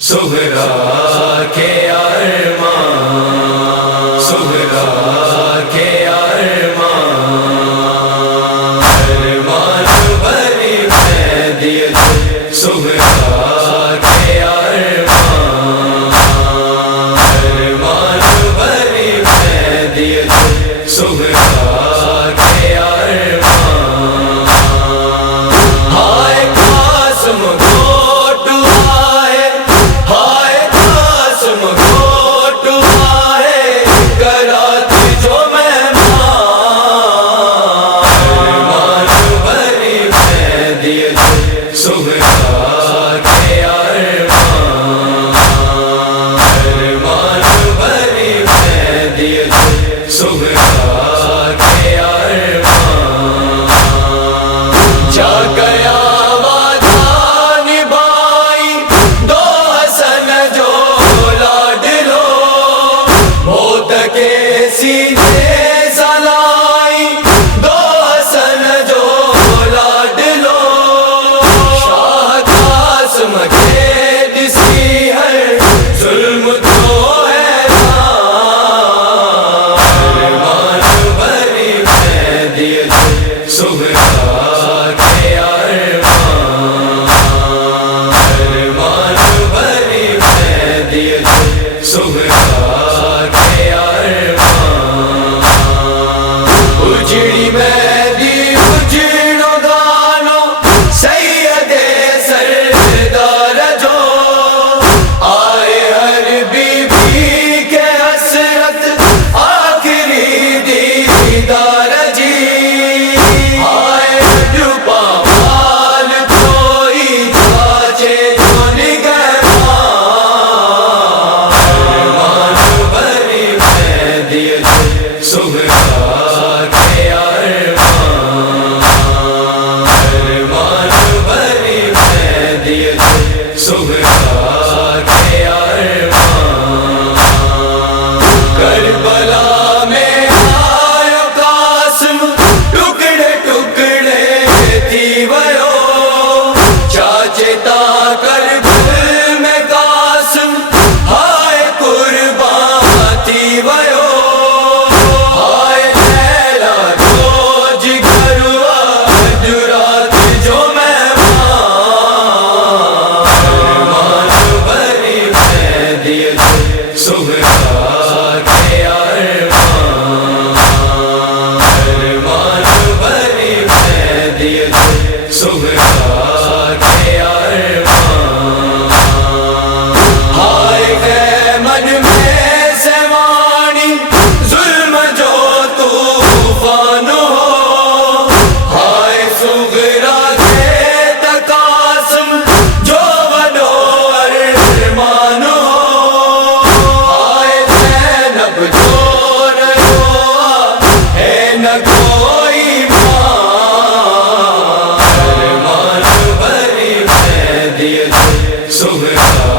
سغرا کے ارمان، سغرا کے ارمان، ارمان بھری میں دیے سغرا کے ارمان، ارمان بھری میں دیے سغرا کے ارمان، ہائے قاسم گھوٹو آئے، ہائے قاسم گھوٹو آئے، کراتی جو مہمان، ارمان بھری میں دیے سغرا کے ارمان، ارمان بھری میں دیے سغرا کے ارمان، جا گیا وعدہ نبھائی دو حسن جو لاڈلو، موت کے سینے سلائی دو حسن جو لاڈلو، شاہ قاسم کے دسی ہر ظلم تو حیران، ارمان بھری میں دیے سغرا کے ارمان، ارمان بھری میں دیے سغرا کے ارمان، اجڑی مہدی اجڑو گانو سید سردار جو، آئے ہر بی بی کے حسرت آخری دیدار جی، آئے ڈوبا مال کوئی چاچے جو نگہبان، ارمان بھری میں دیے سغرا کے ارمان، ارمان بھری میں دیے سغرا کے ارمان، کربلا میں آیا قاسم ٹکڑے ٹکڑے تھی ویو، چاچے تا کربل میں قاسم ہائے قربان تھی ویو، ہائے لیلا جو جگروا جرات جو مہمان، ارمان بھری میں دیے سغرا کے ارمان، ارمان بھری میں دیے سغرا کے ارمان، ہائے ہے من میں سوانی ظلم جو طوفان ہو، ہائے سغرا کے قاسم جو بنو ارمان ہو، ہائے زینب جو رو ہے نہ کوئی ماں، ارمان بھری میں دیے سغرا